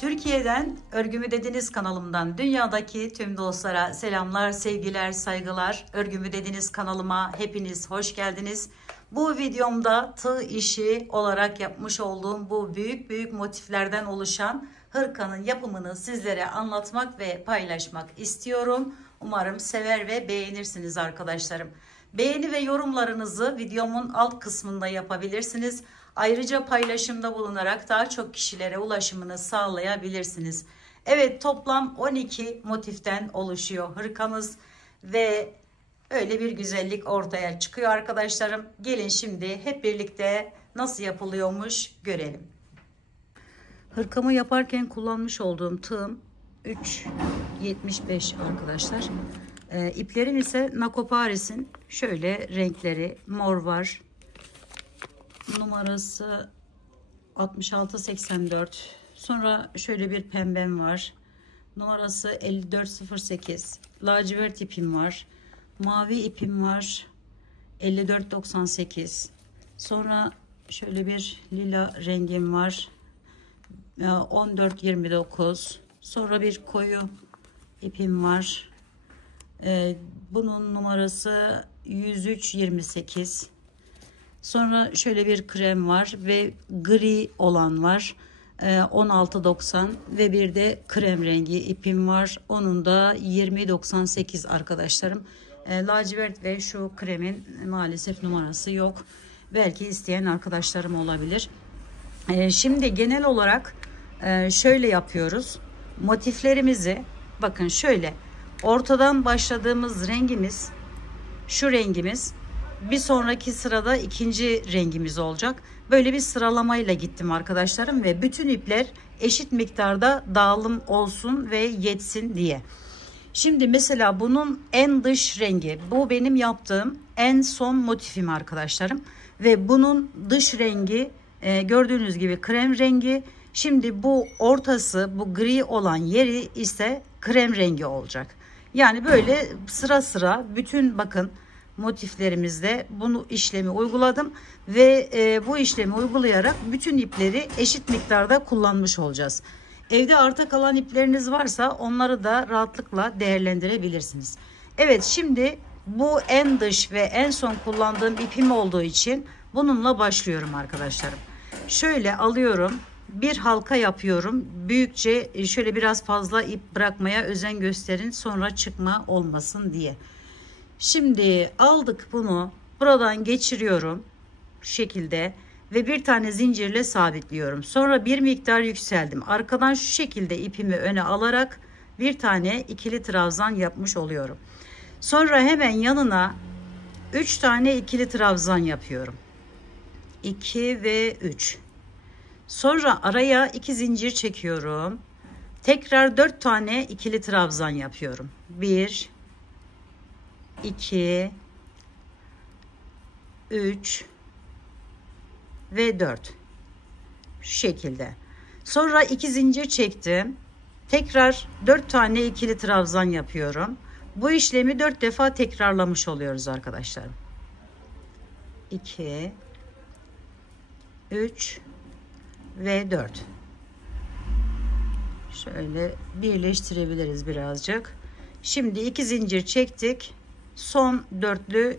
Türkiye'den Örgümü Dediniz kanalımdan dünyadaki tüm dostlara selamlar, sevgiler, saygılar. Örgümü Dediniz kanalıma hepiniz hoş geldiniz. Bu videomda tığ işi olarak yapmış olduğum bu büyük motiflerden oluşan hırkanın yapımını sizlere anlatmak ve paylaşmak istiyorum. Umarım sever ve beğenirsiniz arkadaşlarım. Beğeni ve yorumlarınızı videomun alt kısmında yapabilirsiniz. Ayrıca paylaşımda bulunarak daha çok kişilere ulaşımını sağlayabilirsiniz. Evet, toplam 12 motiften oluşuyor hırkamız ve öyle bir güzellik ortaya çıkıyor arkadaşlarım. Gelin şimdi hep birlikte nasıl yapılıyormuş görelim. Hırkamı yaparken kullanmış olduğum tığım 3.75 arkadaşlar. İplerim ise Nako Paris'in şöyle renkleri, mor var. Numarası 6684. Sonra şöyle bir pembem var. Numarası 5408. Lacivert ipim var. Mavi ipim var. 5498. Sonra şöyle bir lila rengim var. 1429. Sonra bir koyu ipim var. Bunun numarası 10328. Sonra şöyle bir krem var ve gri olan var. 16.90 ve bir de krem rengi ipim var. Onun da 20.98 arkadaşlarım. Lacivert ve şu kremin maalesef numarası yok. Belki isteyen arkadaşlarım olabilir. Şimdi genel olarak şöyle yapıyoruz. Motiflerimizi bakın şöyle ortadan başladığımız rengimiz şu rengimiz. Bir sonraki sırada ikinci rengimiz olacak. Böyle bir sıralamayla gittim arkadaşlarım ve bütün ipler eşit miktarda dağılım olsun ve yetsin diye. Şimdi mesela bunun en dış rengi, bu benim yaptığım en son motifim arkadaşlarım ve bunun dış rengi gördüğünüz gibi krem rengi. Şimdi bu ortası, bu gri olan yeri ise krem rengi olacak. Yani böyle sıra sıra bütün bakın motiflerimizde bunu işlemi uyguladım ve bu işlemi uygulayarak bütün ipleri eşit miktarda kullanmış olacağız. Evde arta kalan ipleriniz varsa onları da rahatlıkla değerlendirebilirsiniz. Evet, şimdi bu en dış ve en son kullandığım ipim olduğu için bununla başlıyorum arkadaşlarım. Şöyle alıyorum, bir halka yapıyorum. Büyükçe şöyle biraz fazla ip bırakmaya özen gösterin, sonra çıkma olmasın diye. Şimdi aldık bunu, buradan geçiriyorum şu şekilde ve bir tane zincirle sabitliyorum. Sonra bir miktar yükseldim. Arkadan şu şekilde ipimi öne alarak bir tane ikili trabzan yapmış oluyorum. Sonra hemen yanına 3 tane ikili trabzan yapıyorum. 2 ve 3. Sonra araya 2 zincir çekiyorum. Tekrar 4 tane ikili trabzan yapıyorum. 1 2 3 ve 4. Şu şekilde. Sonra 2 zincir çektim. Tekrar 4 tane ikili trabzan yapıyorum. Bu işlemi 4 defa tekrarlamış oluyoruz arkadaşlar. 2 3 ve 4. Şöyle birleştirebiliriz birazcık. Şimdi 2 zincir çektik. Son dörtlü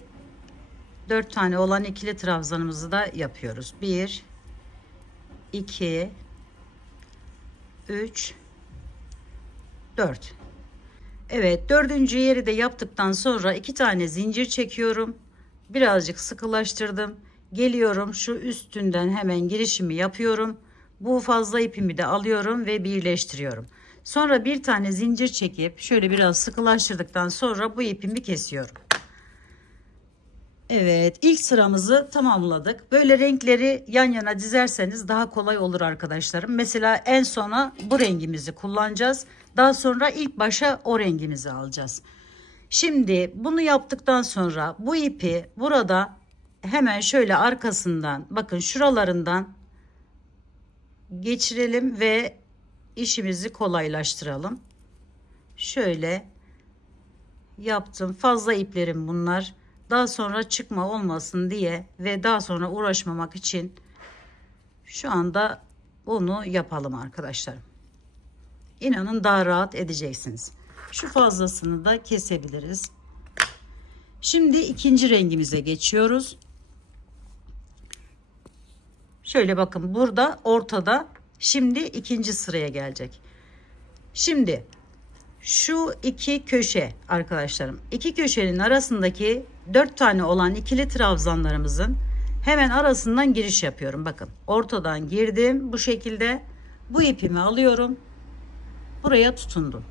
4 tane olan ikili trabzanımızı da yapıyoruz. 1 2 3 4. Evet, dördüncü yeri de yaptıktan sonra 2 tane zincir çekiyorum. Birazcık sıkılaştırdım. Geliyorum, şu üstünden hemen girişimi yapıyorum. Bu fazla ipimi de alıyorum ve birleştiriyorum. Sonra bir tane zincir çekip şöyle biraz sıkılaştırdıktan sonra bu ipimi kesiyorum. Evet, ilk sıramızı tamamladık. Böyle renkleri yan yana dizerseniz daha kolay olur arkadaşlarım. Mesela en sona bu rengimizi kullanacağız. Daha sonra ilk başa o rengimizi alacağız. Şimdi bunu yaptıktan sonra bu ipi burada hemen şöyle arkasından, bakın şuralarından geçirelim ve işimizi kolaylaştıralım. Şöyle yaptım. Fazla iplerim bunlar. Daha sonra çıkma olmasın diye ve daha sonra uğraşmamak için şu anda bunu yapalım arkadaşlar. İnanın daha rahat edeceksiniz. Şu fazlasını da kesebiliriz. Şimdi ikinci rengimize geçiyoruz. Şöyle bakın, burada ortada. Şimdi ikinci sıraya gelecek. Şimdi şu iki köşe arkadaşlarım, iki köşenin arasındaki 4 tane olan ikili trabzanlarımızın hemen arasından giriş yapıyorum. Bakın, ortadan girdim bu şekilde. Bu ipimi alıyorum, buraya tutundum.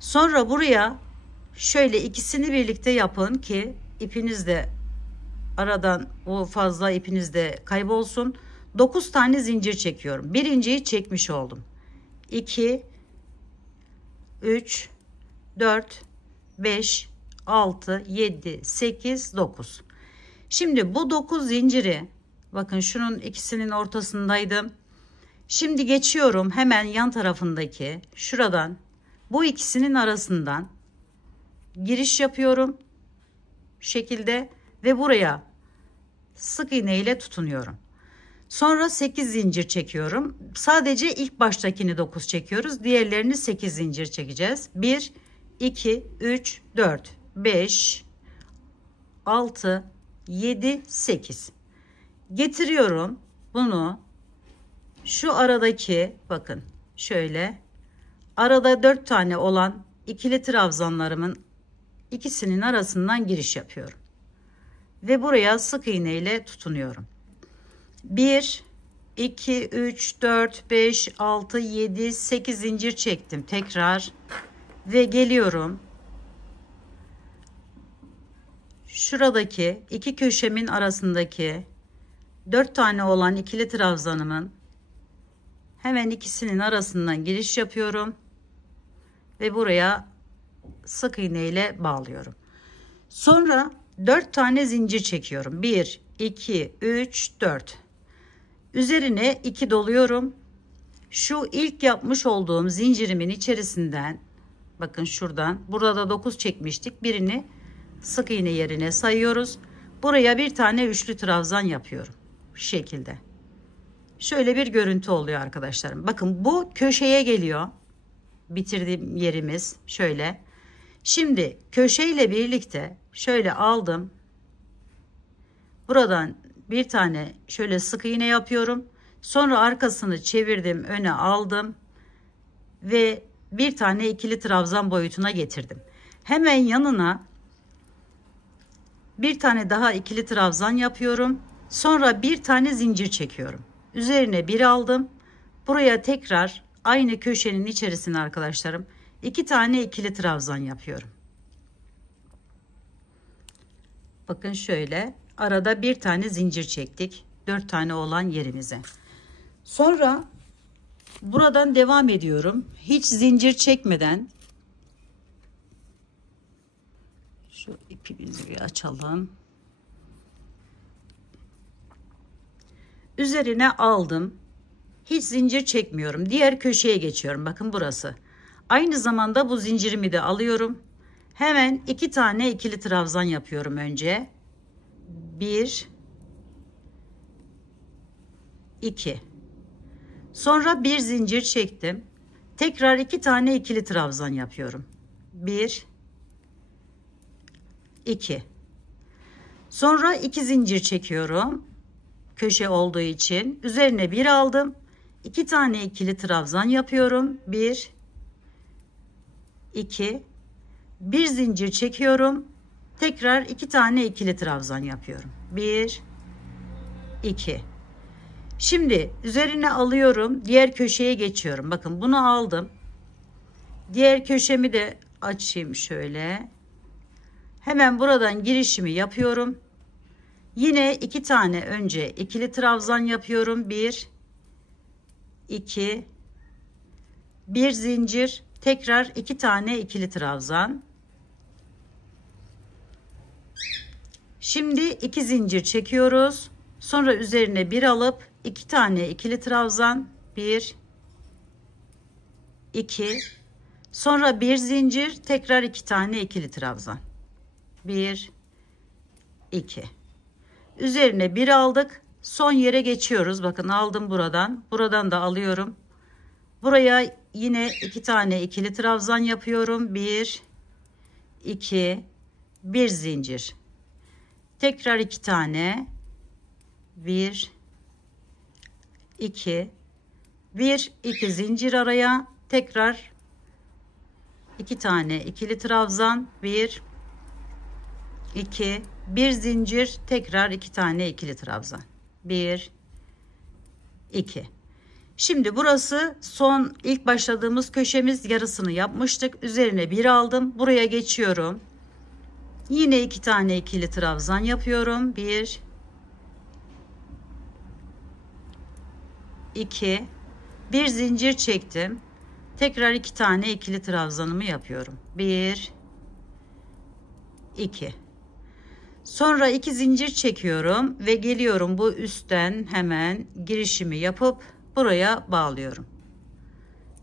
Sonra buraya şöyle ikisini birlikte yapın ki ipiniz de aradan, o fazla ipiniz de kaybolsun. 9 tane zincir çekiyorum. Birinciyi çekmiş oldum. 2 3 4 5 6 7 8 9. Şimdi bu 9 zinciri, bakın şunun ikisinin ortasındaydım. Şimdi geçiyorum hemen yan tarafındaki şuradan, bu ikisinin arasından giriş yapıyorum şu şekilde ve buraya sık iğne ile tutunuyorum. Sonra 8 zincir çekiyorum. Sadece ilk baştakini 9 çekiyoruz. Diğerlerini 8 zincir çekeceğiz. 1 2 3 4 5 6 7 8. Getiriyorum bunu şu aradaki, bakın şöyle arada 4 tane olan ikili trabzanlarımın ikisinin arasından giriş yapıyorum ve buraya sık iğne ile tutunuyorum. 1 2 3 4 5 6 7 8 zincir çektim tekrar ve geliyorum şuradaki iki köşemin arasındaki 4 tane olan ikili trabzanımın hemen ikisinin arasından giriş yapıyorum ve buraya sık iğne ile bağlıyorum. Sonra 4 tane zincir çekiyorum. 1 2 3 4. Üzerine 2 doluyorum. Şu ilk yapmış olduğum zincirimin içerisinden, bakın şuradan, burada 9 çekmiştik. Birini sık iğne yerine sayıyoruz. Buraya bir tane üçlü trabzan yapıyorum. Bu şekilde. Şöyle bir görüntü oluyor arkadaşlarım. Bakın bu köşeye geliyor. Bitirdiğim yerimiz şöyle. Şimdi köşeyle birlikte şöyle aldım. Buradan bir tane şöyle sık iğne yapıyorum. Sonra arkasını çevirdim, öne aldım ve bir tane ikili trabzan boyutuna getirdim. Hemen yanına bir tane daha ikili trabzan yapıyorum. Sonra bir tane zincir çekiyorum. Üzerine bir aldım. Buraya tekrar aynı köşenin içerisine arkadaşlarım 2 tane ikili trabzan yapıyorum. Bakın şöyle arada bir tane zincir çektik. 4 tane olan yerimize. Sonra buradan devam ediyorum. Hiç zincir çekmeden şu ipimizi bir açalım. Üzerine aldım. Hiç zincir çekmiyorum. Diğer köşeye geçiyorum. Bakın burası. Aynı zamanda bu zincirimi de alıyorum. Hemen 2 tane ikili trabzan yapıyorum önce. 1 2. Sonra bir zincir çektim. Tekrar 2 tane ikili trabzan yapıyorum. 1 2. Sonra 2 zincir çekiyorum. Köşe olduğu için üzerine bir aldım. 2 tane ikili trabzan yapıyorum. 1 2. Bir zincir çekiyorum. Tekrar 2 tane ikili trabzan yapıyorum. 1 2. Şimdi üzerine alıyorum. Diğer köşeye geçiyorum. Bakın bunu aldım. Diğer köşemi de açayım şöyle. Hemen buradan girişimi yapıyorum. Yine 2 tane önce ikili trabzan yapıyorum. 1 2. Bir zincir. Tekrar 2 tane ikili trabzan. Şimdi 2 zincir çekiyoruz. Sonra üzerine bir alıp 2 tane ikili trabzan. 1 2. Sonra bir zincir, tekrar 2 tane ikili trabzan. 1 2. Üzerine bir aldık. Son yere geçiyoruz. Bakın aldım buradan. Buradan da alıyorum. Buraya yine 2 tane ikili trabzan yapıyorum. 1 2. Bir zincir. Tekrar 2 tane. 1 2. 1 2 zincir araya. Tekrar 2 tane ikili trabzan. 1 2. Bir zincir, tekrar 2 tane ikili trabzan. 1 2. Şimdi burası son ilk başladığımız köşemiz, yarısını yapmıştık. Üzerine bir aldım. Buraya geçiyorum. Yine 2 tane ikili trabzan yapıyorum. 1 2. Bir zincir çektim. Tekrar 2 tane ikili trabzanımı yapıyorum. 1 2. Sonra 2 zincir çekiyorum ve geliyorum bu üstten hemen girişimi yapıp buraya bağlıyorum.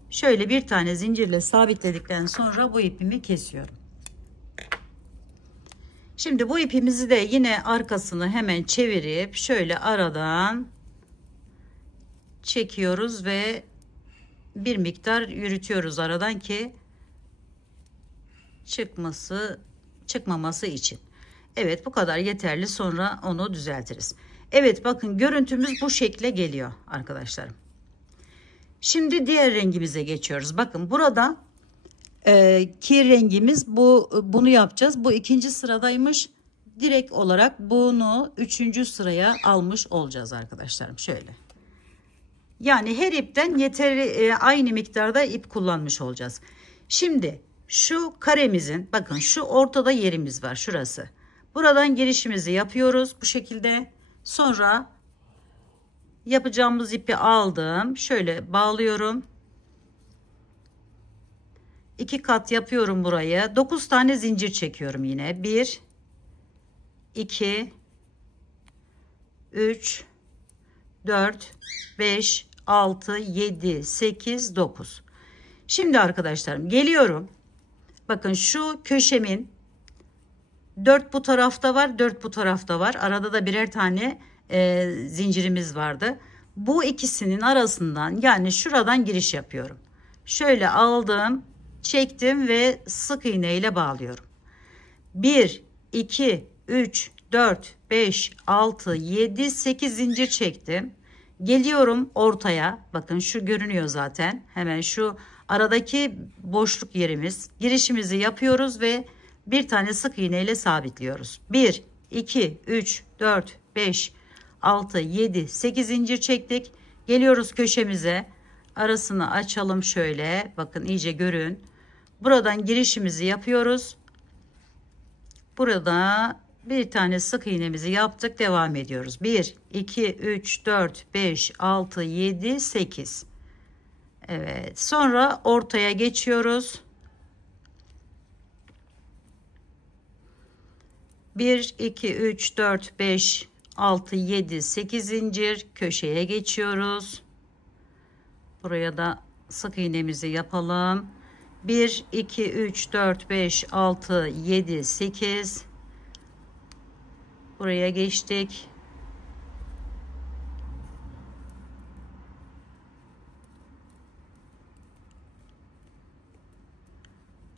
Şöyle bir tane zincirle sabitledikten sonra bu ipimi kesiyorum. Şimdi bu ipimizi de yine arkasını hemen çevirip şöyle aradan çekiyoruz ve bir miktar yürütüyoruz aradan ki çıkmaması için. Evet, bu kadar yeterli, sonra onu düzeltiriz. Evet, bakın görüntümüz bu şekle geliyor arkadaşlarım. Şimdi diğer rengimize geçiyoruz. Bakın burada ki rengimiz bunu yapacağız. Bu 2. sıradaymış. Direkt olarak bunu 3. sıraya almış olacağız arkadaşlarım. Şöyle. Yani her ipten yeteri aynı miktarda ip kullanmış olacağız. Şimdi şu karemizin, bakın şu ortada yerimiz var, şurası. Buradan girişimizi yapıyoruz bu şekilde. Sonra yapacağımız ipi aldım. Şöyle bağlıyorum. 2 kat yapıyorum buraya. 9 tane zincir çekiyorum yine. 1 2 3 4 5 6 7 8 9. Şimdi arkadaşlarım geliyorum. Bakın şu köşemin 4 bu tarafta var, 4 bu tarafta var. Arada da birer tane zincirimiz vardı. Bu ikisinin arasından, yani şuradan giriş yapıyorum. Şöyle aldım, çektim ve sık iğne ile bağlıyorum. 1 2 3 4 5 6 7 8 zincir çektim. Geliyorum ortaya. Bakın şu görünüyor zaten. Hemen şu aradaki boşluk yerimiz. Girişimizi yapıyoruz ve bir tane sık iğne ile sabitliyoruz. 1 2 3 4 5 6 7 8 zincir çektik. Geliyoruz köşemize. Arasını açalım şöyle. Bakın iyice görün. Buradan girişimizi yapıyoruz. Burada bir tane sık iğnemizi yaptık. Devam ediyoruz. 1 2 3 4 5 6 7 8. Evet. Sonra ortaya geçiyoruz. 1 2 3 4 5 6, 7, 8 zincir, köşeye geçiyoruz. Buraya da sık iğnemizi yapalım. 1, 2, 3, 4, 5, 6, 7, 8. Buraya geçtik.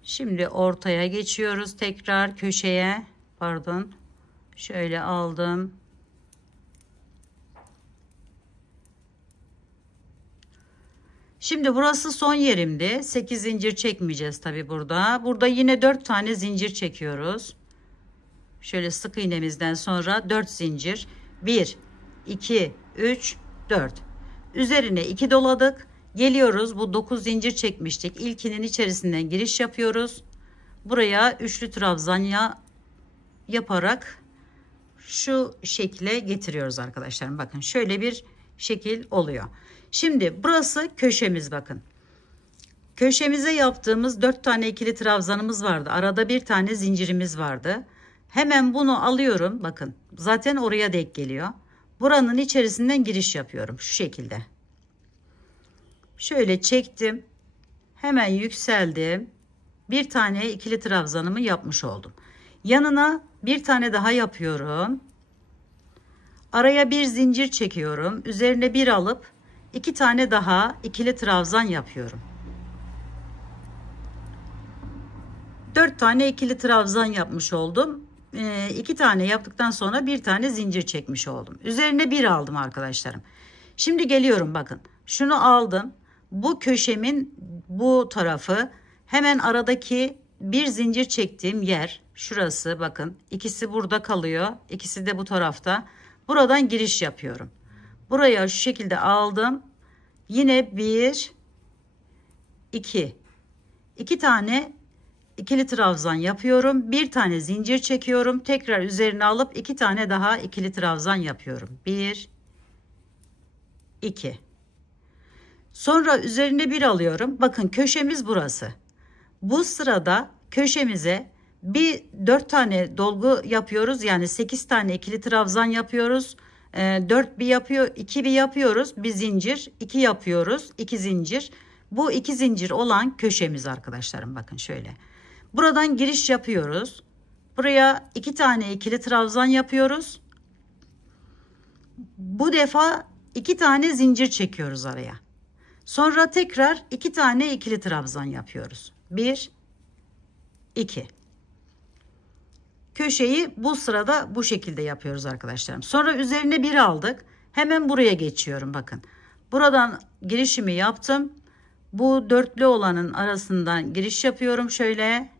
Şimdi ortaya geçiyoruz. Tekrar köşeye, pardon. Şöyle aldım. Şimdi burası son yerimdi. 8 zincir çekmeyeceğiz tabi burada. Burada yine 4 tane zincir çekiyoruz. Şöyle sık iğnemizden sonra 4 zincir. 1, 2, 3, 4. Üzerine 2 doladık. Geliyoruz. Bu 9 zincir çekmiştik. İlkinin içerisinden giriş yapıyoruz. Buraya üçlü trabzan yaparak şu şekle getiriyoruz arkadaşlarım. Bakın şöyle bir şekil oluyor. Şimdi burası köşemiz, bakın. Köşemize yaptığımız 4 tane ikili trabzanımız vardı. Arada bir tane zincirimiz vardı. Hemen bunu alıyorum. Bakın zaten oraya denk geliyor. Buranın içerisinden giriş yapıyorum şu şekilde. Şöyle çektim. Hemen yükseldim. Bir tane ikili trabzanımı yapmış oldum. Yanına bir tane daha yapıyorum. Araya bir zincir çekiyorum. Üzerine bir alıp 2 tane daha ikili trabzan yapıyorum. 4 tane ikili trabzan yapmış oldum. 2 tane yaptıktan sonra bir tane zincir çekmiş oldum. Üzerine bir aldım arkadaşlarım. Şimdi geliyorum, bakın. Şunu aldım. Bu köşemin bu tarafı, hemen aradaki bir zincir çektiğim yer şurası, bakın. İkisi burada kalıyor. İkisi de bu tarafta. Buradan giriş yapıyorum. Buraya şu şekilde aldım. Yine 1, 2. 2 tane ikili trabzan yapıyorum. Bir tane zincir çekiyorum. Tekrar üzerine alıp 2 tane daha ikili trabzan yapıyorum. 1, 2. Sonra üzerine bir alıyorum. Bakın köşemiz burası. Bu sırada köşemize 4 tane dolgu yapıyoruz. Yani 8 tane ikili trabzan yapıyoruz. 4 bir yapıyor, 2 bir yapıyoruz. Bir zincir, 2 yapıyoruz. 2 zincir. Bu 2 zincir olan köşemiz arkadaşlarım. Bakın şöyle. Buradan giriş yapıyoruz. Buraya 2 tane ikili trabzan yapıyoruz. Bu defa 2 tane zincir çekiyoruz araya. Sonra tekrar 2 tane ikili trabzan yapıyoruz. 1, 2. Köşeyi bu sırada bu şekilde yapıyoruz arkadaşlarım. Sonra üzerine bir aldık. Hemen buraya geçiyorum, bakın. Buradan girişimi yaptım. Bu dörtlü olanın arasından giriş yapıyorum şöyle.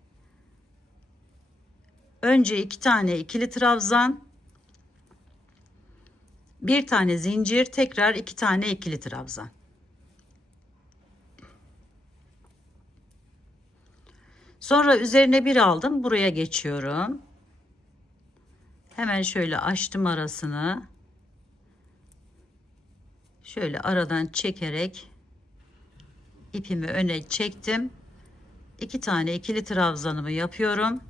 Önce 2 tane ikili trabzan, bir tane zincir, tekrar 2 tane ikili trabzan. Sonra üzerine bir aldım. Buraya geçiyorum. Hemen şöyle açtım arasını. Şöyle aradan çekerek ipimi öne çektim. 2 tane ikili trabzanımı yapıyorum.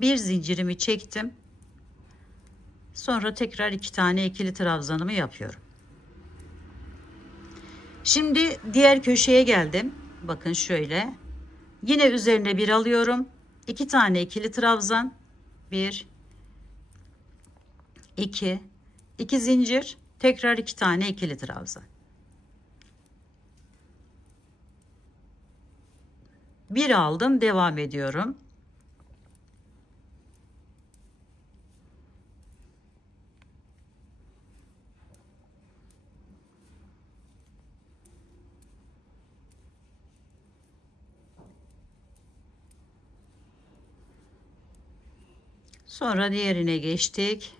Bir zincirimi çektim. Sonra tekrar 2 tane ikili trabzanımı yapıyorum. Şimdi diğer köşeye geldim. Bakın şöyle. Yine üzerine bir alıyorum. 2 tane ikili trabzan. 1, 2, 2 zincir. Tekrar 2 tane ikili trabzan. Bir aldım. Devam ediyorum. Sonra diğerine geçtik.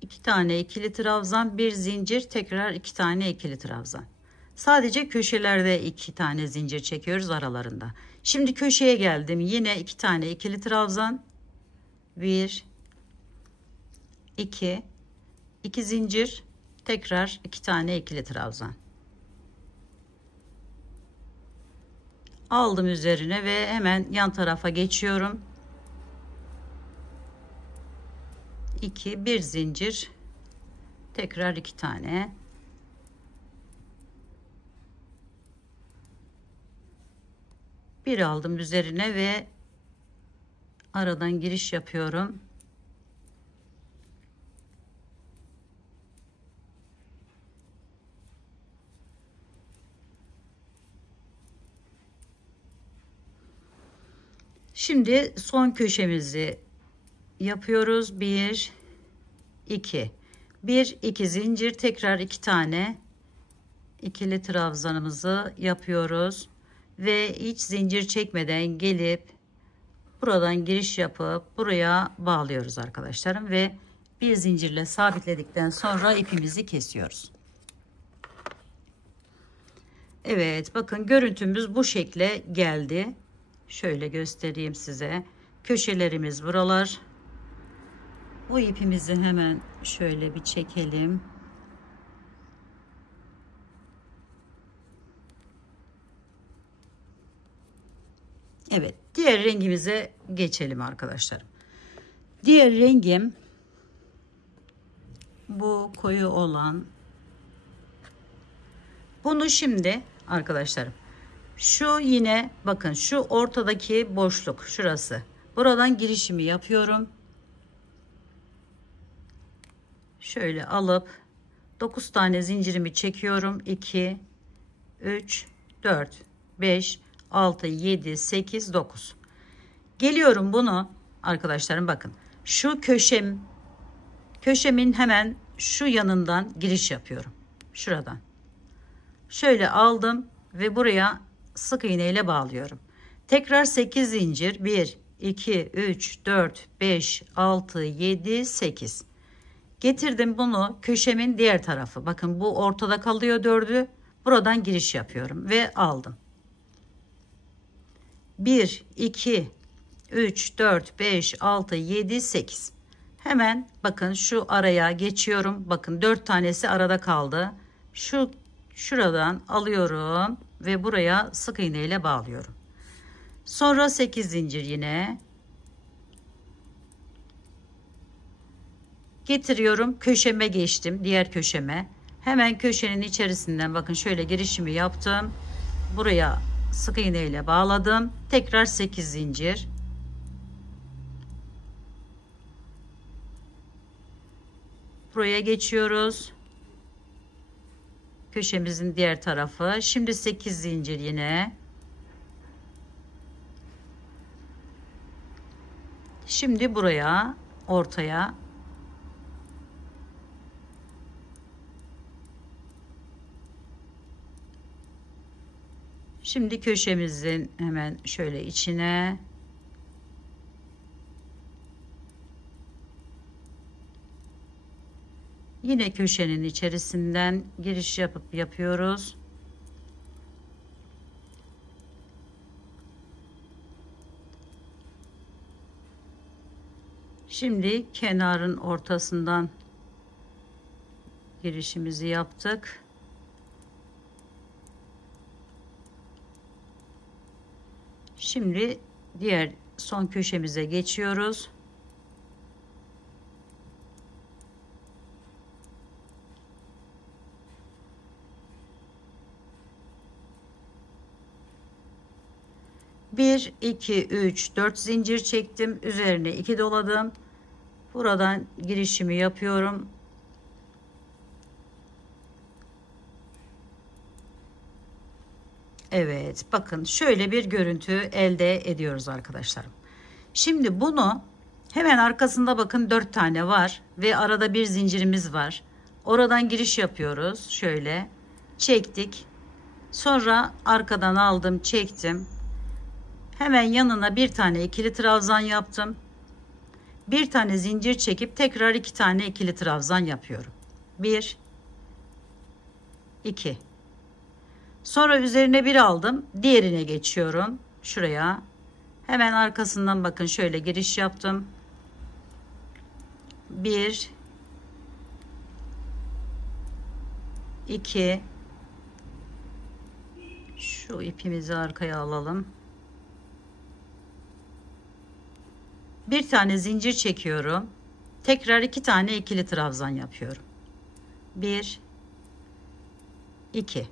2 tane ikili trabzan, bir zincir, tekrar 2 tane ikili trabzan. Sadece köşelerde 2 tane zincir çekiyoruz aralarında. Şimdi köşeye geldim. Yine 2 tane ikili trabzan. 1, 2, 2 zincir, tekrar 2 tane ikili trabzan. Aldım üzerine ve hemen yan tarafa geçiyorum. 2, bir zincir, tekrar 2 tane. Bir aldım üzerine ve aradan giriş yapıyorum. Şimdi son köşemizi yapıyoruz. 1 2 1 2 zincir, tekrar 2 tane ikili trabzanımızı yapıyoruz ve hiç zincir çekmeden gelip buradan giriş yapıp buraya bağlıyoruz arkadaşlarım ve bir zincirle sabitledikten sonra ipimizi kesiyoruz. Evet, bakın görüntümüz bu şekle geldi. Şöyle göstereyim size. Köşelerimiz buralar. Bu ipimizi hemen şöyle bir çekelim. Evet, diğer rengimize geçelim arkadaşlarım. Diğer rengim bu koyu olan. Bunu şimdi arkadaşlarım, şu yine bakın şu ortadaki boşluk şurası. Buradan girişimi yapıyorum. Şöyle alıp 9 tane zincirimi çekiyorum. 2 3 4 5 6 7 8 9. Geliyorum bunu arkadaşlarım, bakın şu köşemin hemen şu yanından giriş yapıyorum. Şuradan. Şöyle aldım ve buraya sık iğne ile bağlıyorum. Tekrar 8 zincir. 1 2 3 4 5 6 7 8. Getirdim bunu köşemin diğer tarafı. Bakın bu ortada kalıyor, 4'ü. Buradan giriş yapıyorum ve aldım. 1 2 3 4 5 6 7 8. Hemen bakın şu araya geçiyorum. Bakın 4 tanesi arada kaldı. Şuradan alıyorum ve buraya sık iğne ile bağlıyorum. Sonra 8 zincir yine. Getiriyorum, köşeme geçtim, diğer köşeme. Hemen köşenin içerisinden bakın şöyle girişimi yaptım. Buraya sık iğne ile bağladım. Tekrar 8 zincir. Buraya geçiyoruz. Köşemizin diğer tarafı. Şimdi 8 zincir yine. Şimdi buraya ortaya şimdi köşemizin hemen şöyle içine yine köşenin içerisinden giriş yapıyoruz. Şimdi kenarın ortasından girişimizi yaptık. Şimdi diğer son köşemize geçiyoruz. Bir, iki, üç, 4 zincir çektim. Üzerine 2 doladım. Buradan girişimi yapıyorum. Evet, bakın şöyle bir görüntü elde ediyoruz arkadaşlarım. Şimdi bunu hemen arkasında bakın 4 tane var ve arada bir zincirimiz var. Oradan giriş yapıyoruz. Şöyle çektik. Sonra arkadan aldım, çektim. Hemen yanına bir tane ikili trabzan yaptım. Bir tane zincir çekip tekrar 2 tane ikili trabzan yapıyorum. 1 2. Sonra üzerine bir aldım, diğerine geçiyorum. Şuraya hemen arkasından bakın şöyle giriş yaptım. 1 2. Şu ipimizi arkaya alalım. Bir tane zincir çekiyorum. Tekrar 2 tane ikili trabzan yapıyorum. 1 2.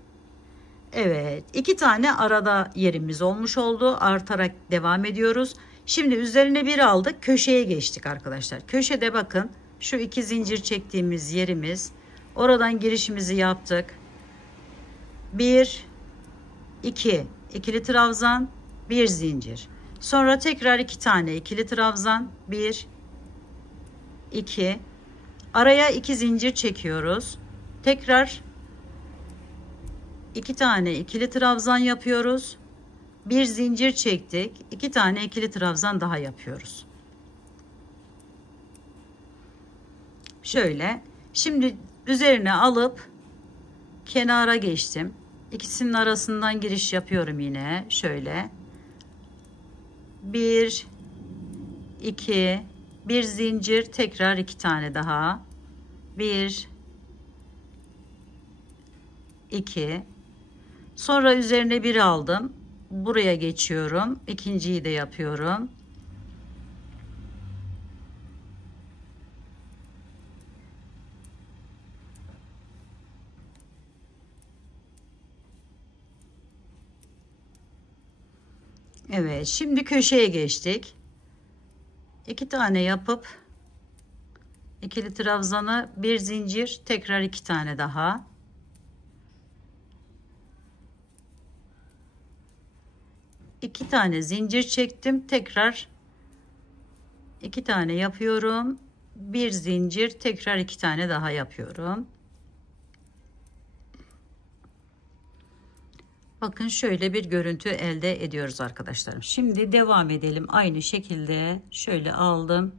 Evet, 2 tane arada yerimiz olmuş oldu. Artarak devam ediyoruz. Şimdi üzerine bir aldık, köşeye geçtik arkadaşlar. Köşede bakın, şu 2 zincir çektiğimiz yerimiz. Oradan girişimizi yaptık. 1 2 ikili trabzan, 1 zincir. Sonra tekrar 2 tane ikili trabzan, 1 2. Araya 2 zincir çekiyoruz. Tekrar 2 tane ikili trabzan yapıyoruz. 1 zincir çektik. 2 tane ikili trabzan daha yapıyoruz. Şöyle. Şimdi üzerine alıp kenara geçtim. İkisinin arasından giriş yapıyorum yine. Şöyle. 1 2 1 zincir, tekrar 2 tane daha. 1 2. Sonra üzerine bir aldım. Buraya geçiyorum. İkinciyi de yapıyorum. Evet, şimdi köşeye geçtik. 2 tane yapıp ikili trabzanı, 1 zincir, tekrar 2 tane daha. 2 tane zincir çektim. Tekrar 2 tane yapıyorum. 1 zincir, tekrar 2 tane daha yapıyorum. Bakın şöyle bir görüntü elde ediyoruz arkadaşlarım. Şimdi devam edelim. Aynı şekilde şöyle aldım.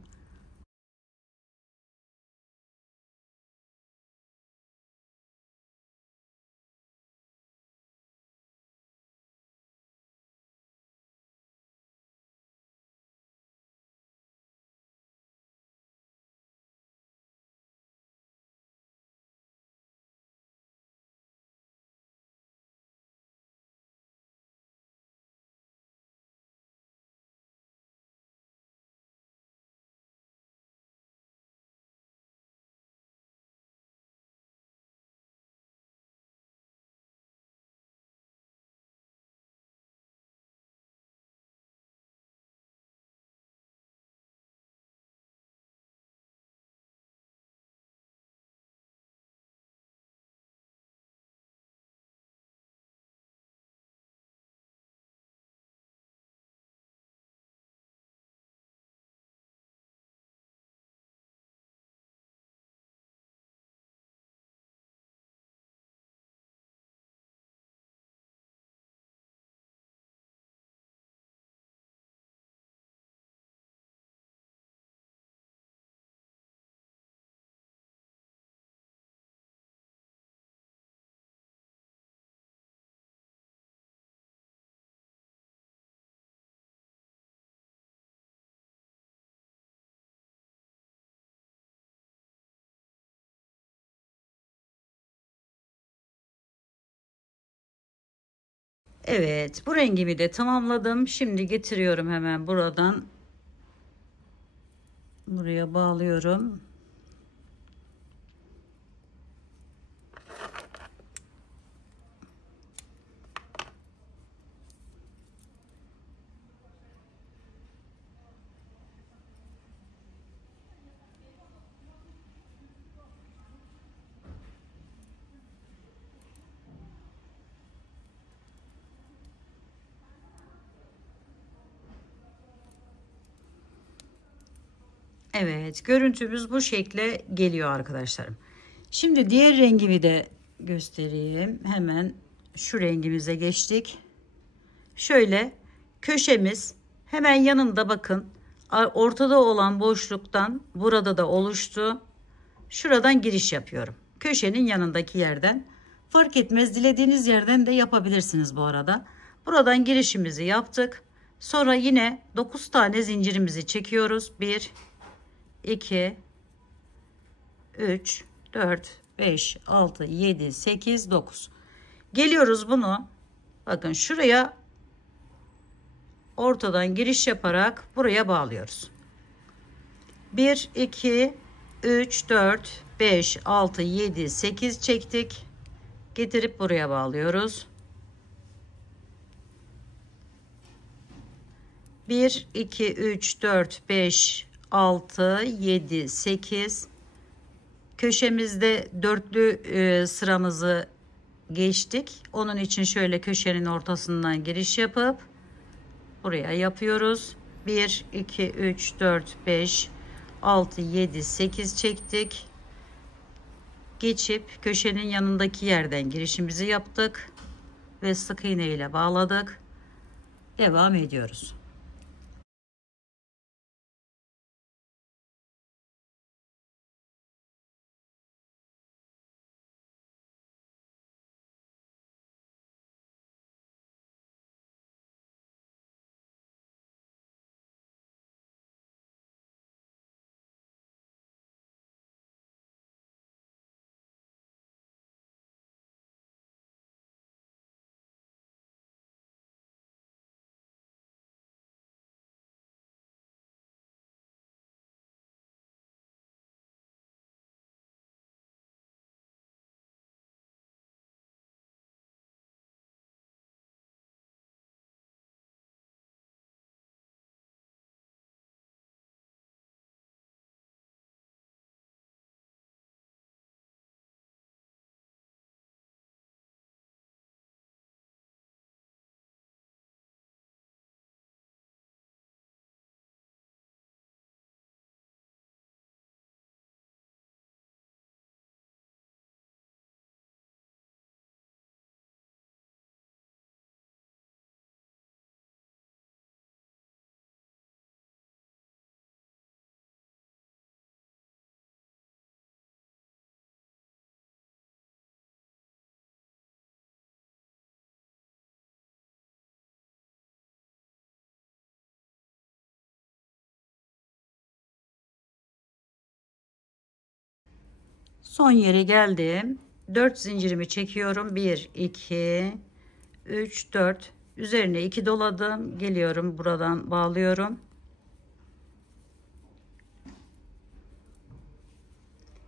Evet, bu rengimi de tamamladım. Şimdi getiriyorum, hemen buradan buraya bağlıyorum. Evet, görüntümüz bu şekle geliyor arkadaşlarım. Şimdi diğer rengimi de göstereyim. Hemen şu rengimize geçtik. Şöyle köşemiz hemen yanında, bakın ortada olan boşluktan burada da oluştu. Şuradan giriş yapıyorum. Köşenin yanındaki yerden, fark etmez, dilediğiniz yerden de yapabilirsiniz bu arada. Buradan girişimizi yaptık. Sonra yine 9 tane zincirimizi çekiyoruz. 1 2 3 4 5 6 7 8 9. Geliyoruz, bunu bakın şuraya ortadan giriş yaparak buraya bağlıyoruz. 1 2 3, 4, 5, 6, 7, 8 çektik. Getirip buraya bağlıyoruz. 1, 2, 3, 4, 5, 6, 7, 8. Köşemizde dörtlü sıramızı geçtik. Onun için şöyle köşenin ortasından giriş yapıp buraya yapıyoruz. 1, 2, 3, 4, 5, 6, 7, 8 çektik. Geçip köşenin yanındaki yerden girişimizi yaptık ve sık iğne ile bağladık. Devam ediyoruz. Son yere geldim. 4 zincirimi çekiyorum. 1, 2, 3, 4. Üzerine 2 doladım. Geliyorum buradan bağlıyorum.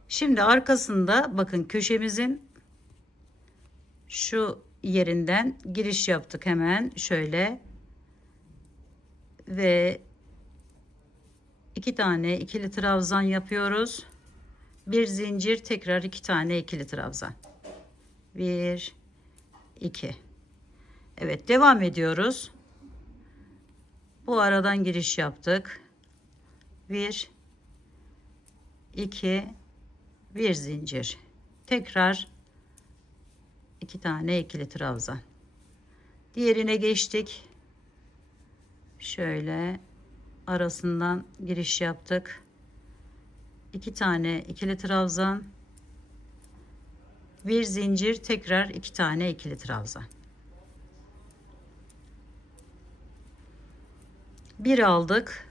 Şimdi arkasında bakın köşemizin şu yerinden giriş yaptık hemen şöyle ve 2 tane ikili trabzan yapıyoruz. Bir zincir, tekrar 2 tane ikili trabzan. 1, 2. Evet, devam ediyoruz. Bu aradan giriş yaptık. 1, 2, bir zincir. Tekrar 2 tane ikili trabzan. Diğerine geçtik. Şöyle arasından giriş yaptık. 2 tane ikili trabzan, bir zincir, tekrar 2 tane ikili trabzan. Bir aldık.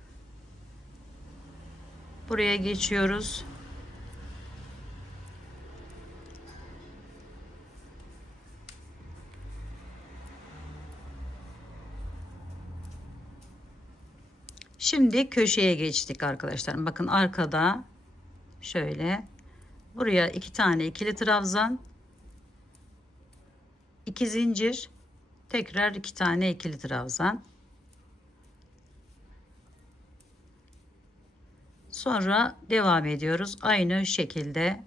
Buraya geçiyoruz. Şimdi köşeye geçtik arkadaşlar. Bakın arkada şöyle buraya 2 tane ikili trabzan, 2 zincir, tekrar 2 tane ikili trabzan. Sonra devam ediyoruz aynı şekilde.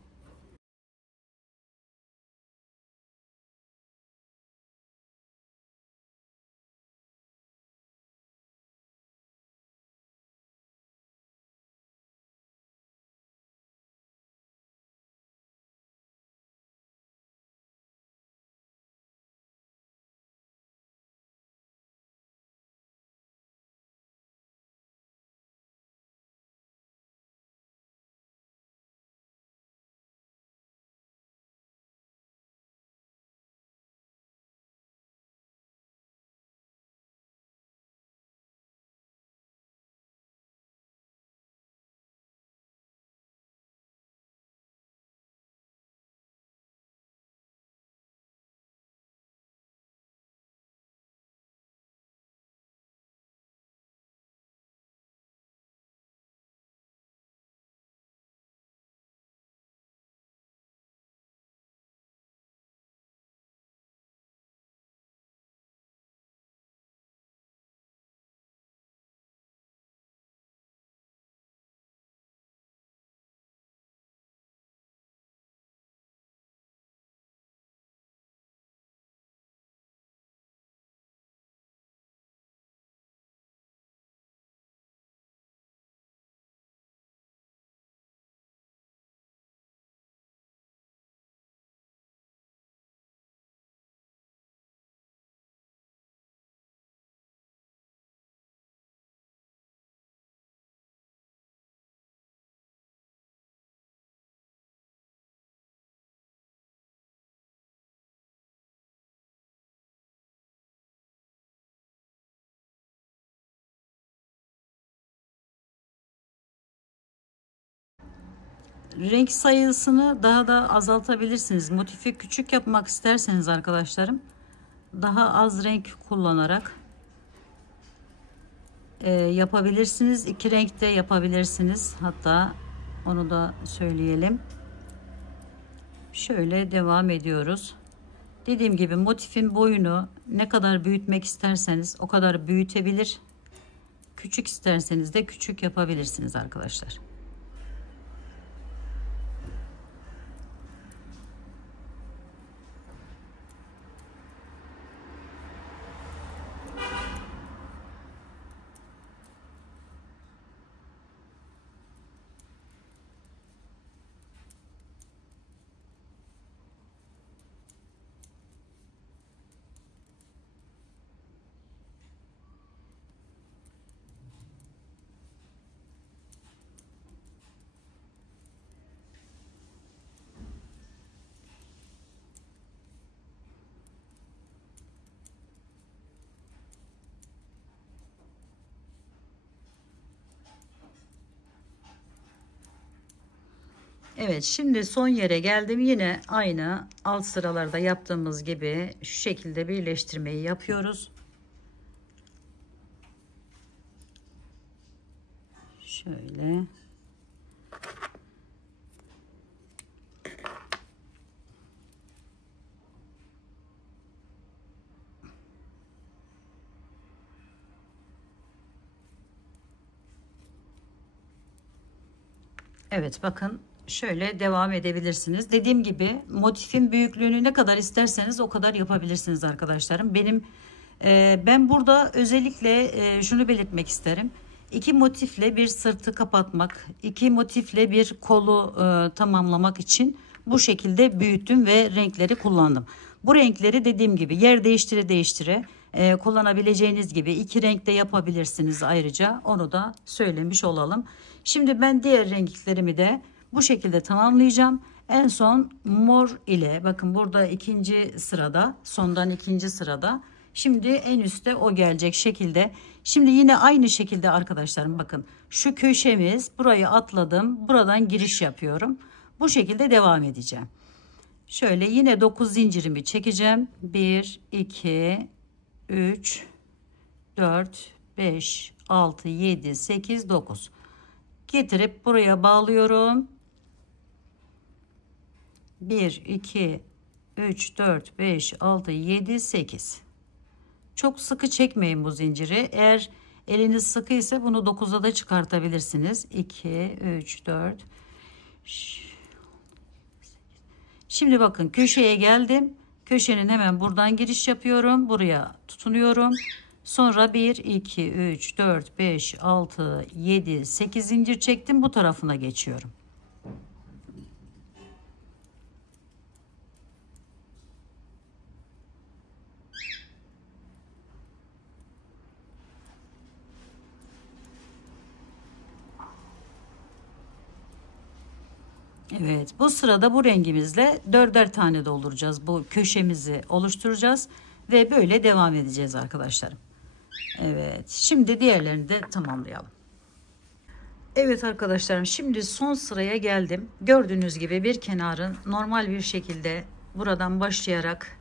Renk sayısını daha da azaltabilirsiniz. Motifi küçük yapmak isterseniz arkadaşlarım, daha az renk kullanarak yapabilirsiniz. 2 renkte yapabilirsiniz. Hatta onu da söyleyelim. Şöyle devam ediyoruz. Dediğim gibi motifin boyunu ne kadar büyütmek isterseniz o kadar büyütebilir. Küçük isterseniz de küçük yapabilirsiniz arkadaşlar. Evet, şimdi son yere geldim. Yine aynı alt sıralarda yaptığımız gibi şu şekilde birleştirmeyi yapıyoruz. Şöyle. Evet, bakın şöyle devam edebilirsiniz. Dediğim gibi motifin büyüklüğünü ne kadar isterseniz o kadar yapabilirsiniz arkadaşlarım. Ben burada özellikle şunu belirtmek isterim. 2 motifle bir sırtı kapatmak, 2 motifle bir kolu tamamlamak için bu şekilde büyüttüm ve renkleri kullandım. Bu renkleri dediğim gibi yer değiştire değiştire kullanabileceğiniz gibi 2 renkte yapabilirsiniz ayrıca. Onu da söylemiş olalım. Şimdi ben diğer renklerimi de bu şekilde tamamlayacağım. En son mor ile, bakın burada ikinci sırada, sondan ikinci sırada. Şimdi en üstte o gelecek şekilde. Şimdi yine aynı şekilde arkadaşlarım, bakın şu köşemiz, burayı atladım. Buradan giriş yapıyorum. Bu şekilde devam edeceğim. Şöyle yine 9 zincirimi çekeceğim. 1, 2, 3, 4, 5, 6, 7, 8, 9. Getirip buraya bağlıyorum. 1, 2, 3, 4, 5, 6, 7, 8. Çok sıkı çekmeyin bu zinciri. Eğer eliniz sıkıysa bunu 9'a da çıkartabilirsiniz. 2, 3, 4. Şimdi bakın köşeye geldim. Köşenin hemen buradan giriş yapıyorum. Buraya tutunuyorum. Sonra 1, 2, 3, 4, 5, 6, 7, 8 zincir çektim. Bu tarafına geçiyorum. Evet, bu sırada bu rengimizle 4'er tane dolduracağız. Bu köşemizi oluşturacağız ve böyle devam edeceğiz arkadaşlarım. Evet, şimdi diğerlerini de tamamlayalım. Evet arkadaşlarım, şimdi son sıraya geldim. Gördüğünüz gibi bir kenarın normal bir şekilde buradan başlayarak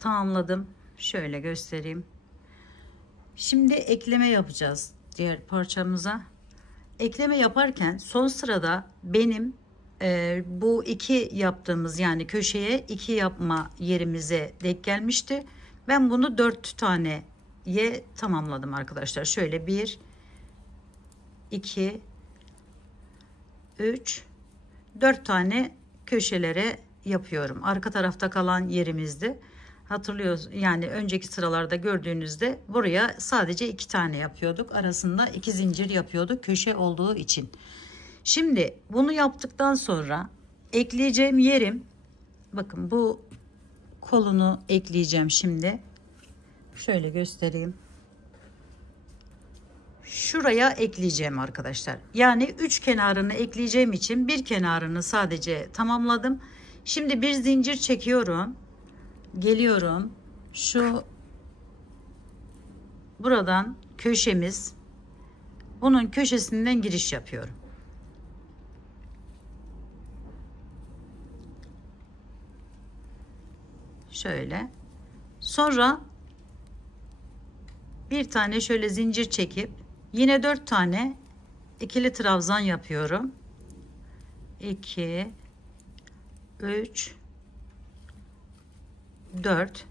tamamladım. Şöyle göstereyim. Şimdi ekleme yapacağız diğer parçamıza. Ekleme yaparken son sırada benim bu 2 yaptığımız, yani köşeye 2 yapma yerimize denk gelmişti. Ben bunu 4 taneye tamamladım arkadaşlar. Şöyle 1, 2, 3, 4 tane köşelere yapıyorum. Arka tarafta kalan yerimizdi. Hatırlıyoruz, yani önceki sıralarda gördüğünüzde buraya sadece 2 tane yapıyorduk. Arasında 2 zincir yapıyorduk köşe olduğu için. Şimdi bunu yaptıktan sonra ekleyeceğim yerim, bakın bu kolunu ekleyeceğim şimdi. Şöyle göstereyim. Şuraya ekleyeceğim arkadaşlar. Yani 3 kenarını ekleyeceğim için bir kenarını sadece tamamladım. Şimdi bir zincir çekiyorum. Geliyorum. Şu buradan köşemiz, bunun köşesinden giriş yapıyorum. Şöyle. Sonra bir tane şöyle zincir çekip yine 4 tane ikili trabzan yapıyorum. 2 3 4.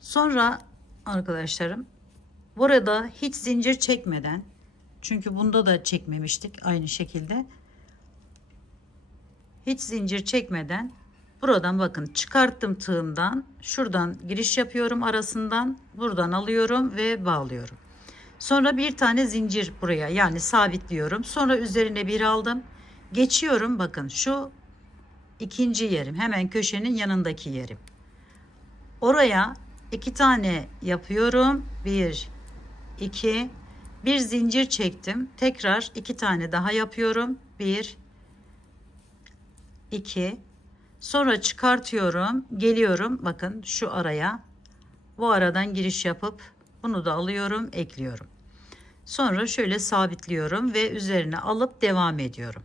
Sonra arkadaşlarım, burada hiç zincir çekmeden, çünkü bunda da çekmemiştik aynı şekilde, hiç zincir çekmeden buradan bakın çıkarttım tığımdan, şuradan giriş yapıyorum, arasından buradan alıyorum ve bağlıyorum. Sonra bir tane zincir buraya, yani sabitliyorum. Sonra üzerine bir aldım, geçiyorum. Bakın şu ikinci yerim, hemen köşenin yanındaki yerim. Oraya 2 tane yapıyorum. 1 2, bir zincir çektim. Tekrar 2 tane daha yapıyorum. 1 2, sonra çıkartıyorum, geliyorum. Bakın şu araya, bu aradan giriş yapıp bunu da alıyorum, ekliyorum. Sonra şöyle sabitliyorum ve üzerine alıp devam ediyorum.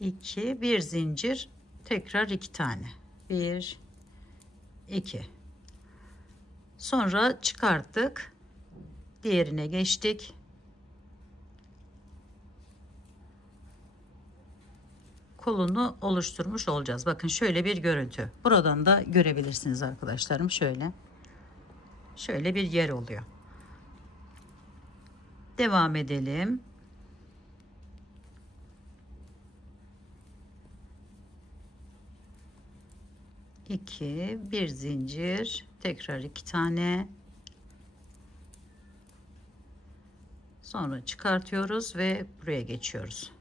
2, bir zincir, tekrar 2 tane. 1 2. Sonra çıkarttık. Diğerine geçtik. Kolunu oluşturmuş olacağız. Bakın şöyle bir görüntü. Buradan da görebilirsiniz arkadaşlarım. Şöyle bir yer oluyor. Devam edelim. İki, bir zincir, tekrar 2 tane. Sonra çıkartıyoruz ve buraya geçiyoruz.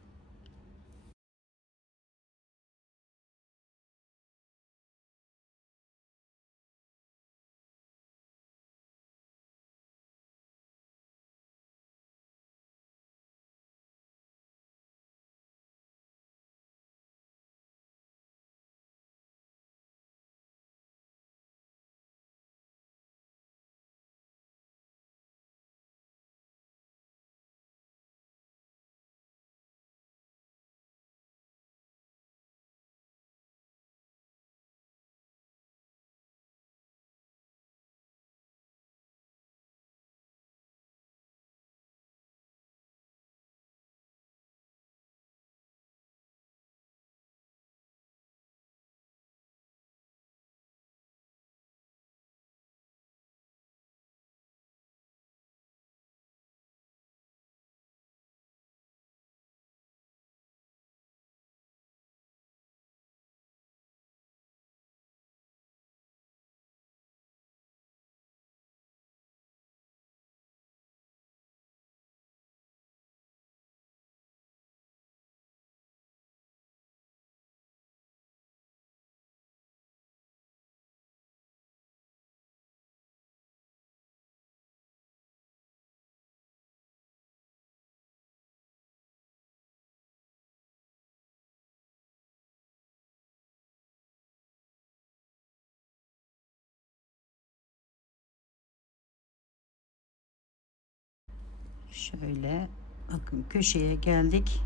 Şöyle bakın, köşeye geldik.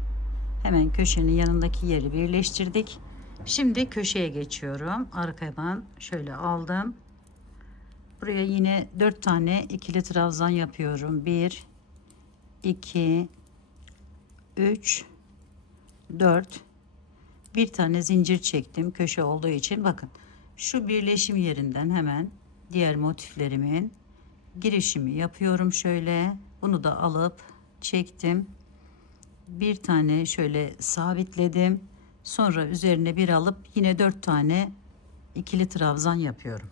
Hemen köşenin yanındaki yeri birleştirdik. Şimdi köşeye geçiyorum. Arkadan şöyle aldım. Buraya yine 4 tane ikili trabzan yapıyorum. 1 2 3 4. Bir tane zincir çektim köşe olduğu için. Bakın şu birleşim yerinden hemen diğer motiflerimin girişimi yapıyorum. Şöyle bunu da alıp çektim. Bir tane şöyle sabitledim. Sonra üzerine bir alıp yine 4 tane ikili trabzan yapıyorum.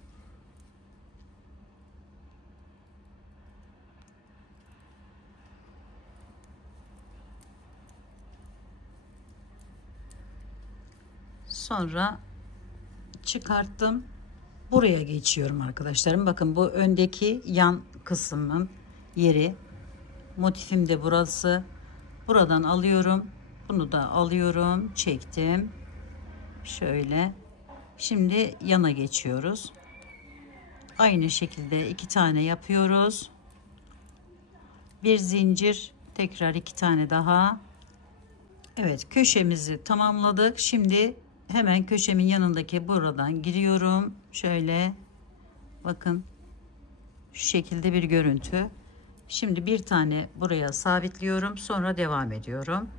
Sonra çıkarttım. Buraya geçiyorum arkadaşlarım. Bakın bu öndeki yan kısmın yeri. Motifim de burası. Buradan alıyorum. Bunu da alıyorum. Çektim. Şöyle. Şimdi yana geçiyoruz. Aynı şekilde 2 tane yapıyoruz. Bir zincir. Tekrar 2 tane daha. Evet, köşemizi tamamladık. Şimdi hemen köşemin yanındaki buradan giriyorum. Şöyle bakın, şu şekilde bir görüntü. Şimdi bir tane buraya sabitliyorum. Sonra devam ediyorum.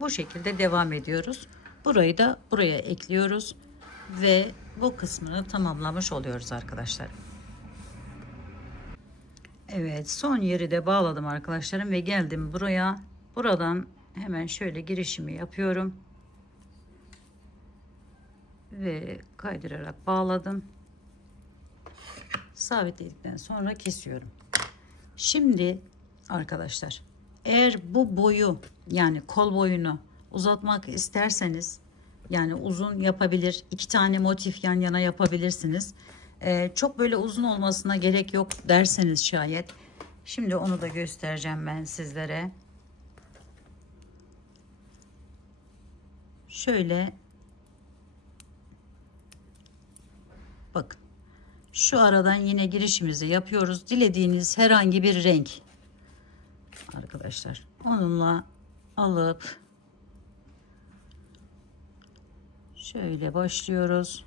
Bu şekilde devam ediyoruz. Burayı da buraya ekliyoruz ve bu kısmını tamamlamış oluyoruz arkadaşlar. Evet, son yeri de bağladım arkadaşlarım ve geldim buraya. Buradan hemen şöyle girişimi yapıyorum ve kaydırarak bağladım. Sabitledikten sonra kesiyorum. Şimdi arkadaşlar, eğer bu boyu, yani kol boyunu uzatmak isterseniz, yani uzun yapabilir, iki tane motif yan yana yapabilirsiniz. Çok böyle uzun olmasına gerek yok derseniz şayet, şimdi onu da göstereceğim ben sizlere. Şöyle bakın, şu aradan yine girişimizi yapıyoruz. Dilediğiniz herhangi bir renk arkadaşlar, onunla alıp şöyle başlıyoruz.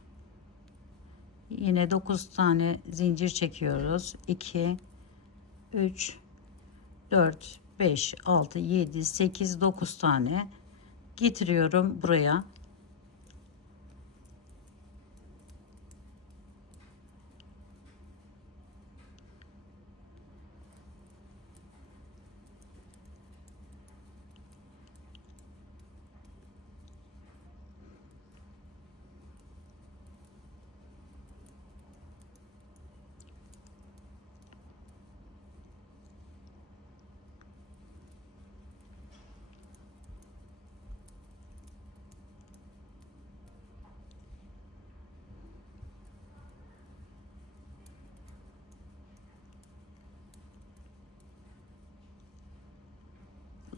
Yine 9 tane zincir çekiyoruz. 2 3 4 5 6 7 8 9 tane getiriyorum buraya.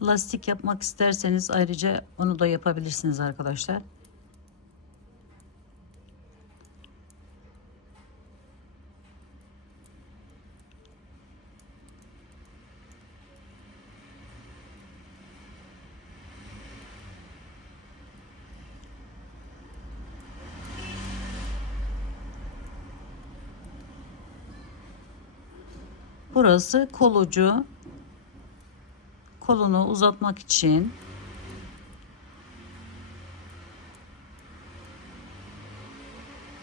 Lastik yapmak isterseniz ayrıca onu da yapabilirsiniz arkadaşlar. Burası kol ucu. Kolunu uzatmak için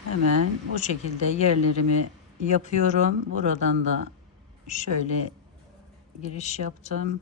hemen bu şekilde yerlerimi yapıyorum. Buradan da şöyle giriş yaptım.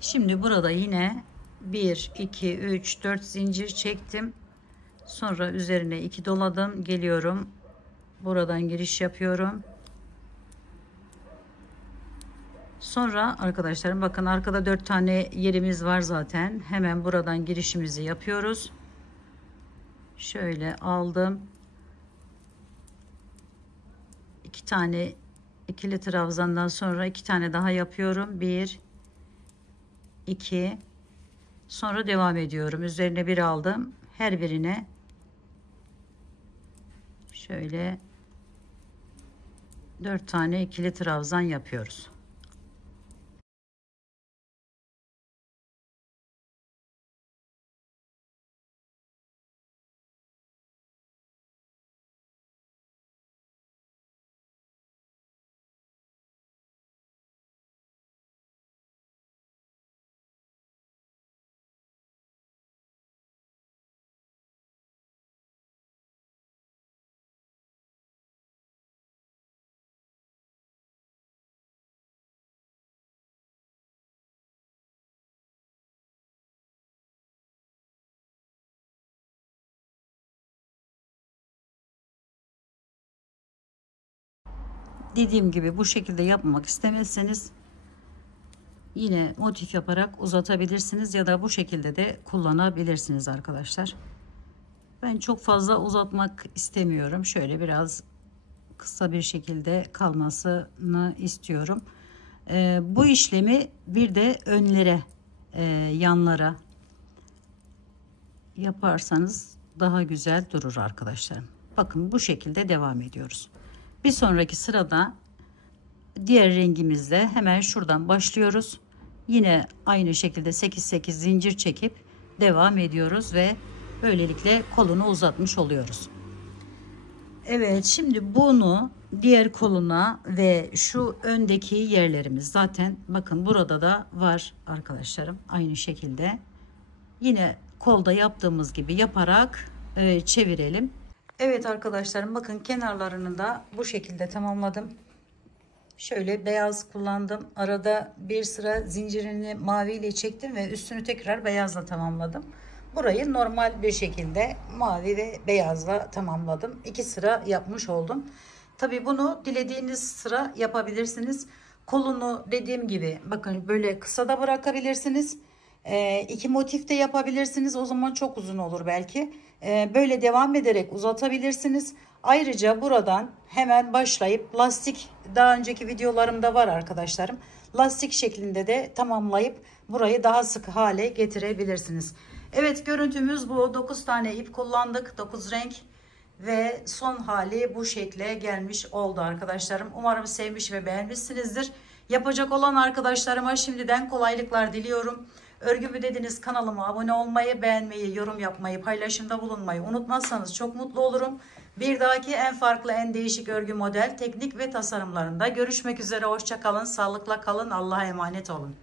Şimdi burada yine 1 2 3 4 zincir çektim. Sonra üzerine 2 doladım, geliyorum, buradan giriş yapıyorum. Sonra arkadaşlarım bakın, arkada 4 tane yerimiz var zaten. Hemen buradan girişimizi yapıyoruz. Şöyle aldım. 2 tane ikili trabzandan sonra 2 tane daha yapıyorum. 1 2, sonra devam ediyorum. Üzerine bir aldım. Her birine şöyle 4 tane ikili trabzan yapıyoruz. Dediğim gibi bu şekilde yapmak istemezseniz yine motif yaparak uzatabilirsiniz ya da bu şekilde de kullanabilirsiniz arkadaşlar. Ben çok fazla uzatmak istemiyorum. Şöyle biraz kısa bir şekilde kalmasını istiyorum. Bu işlemi bir de önlere, yanlara yaparsanız daha güzel durur arkadaşlarım. Bakın bu şekilde devam ediyoruz. Bir sonraki sırada diğer rengimizle hemen şuradan başlıyoruz. Yine aynı şekilde 8 zincir çekip devam ediyoruz ve böylelikle kolunu uzatmış oluyoruz. Evet, şimdi bunu diğer koluna ve şu öndeki yerlerimiz zaten bakın burada da var arkadaşlarım, aynı şekilde yine kolda yaptığımız gibi yaparak çevirelim. Evet arkadaşlarım, bakın kenarlarını da bu şekilde tamamladım. Şöyle beyaz kullandım. Arada bir sıra zincirini mavi ile çektim ve üstünü tekrar beyazla tamamladım. Burayı normal bir şekilde mavi ve beyazla tamamladım. 2 sıra yapmış oldum. Tabi bunu dilediğiniz sıra yapabilirsiniz. Kolunu dediğim gibi bakın böyle kısa da bırakabilirsiniz. 2 motif de yapabilirsiniz. O zaman çok uzun olur belki. Böyle devam ederek uzatabilirsiniz. Ayrıca buradan hemen başlayıp lastik, daha önceki videolarımda var arkadaşlarım. Lastik şeklinde de tamamlayıp burayı daha sık hale getirebilirsiniz. Evet, görüntümüz bu. 9 tane ip kullandık. 9 renk ve son hali bu şekle gelmiş oldu arkadaşlarım. Umarım sevmiş ve beğenmişsinizdir. Yapacak olan arkadaşlarıma şimdiden kolaylıklar diliyorum. Örgümü dediniz kanalıma abone olmayı, beğenmeyi, yorum yapmayı, paylaşımda bulunmayı unutmazsanız çok mutlu olurum. Bir dahaki en farklı, en değişik örgü model, teknik ve tasarımlarında görüşmek üzere. Hoşça kalın, sağlıkla kalın, Allah'a emanet olun.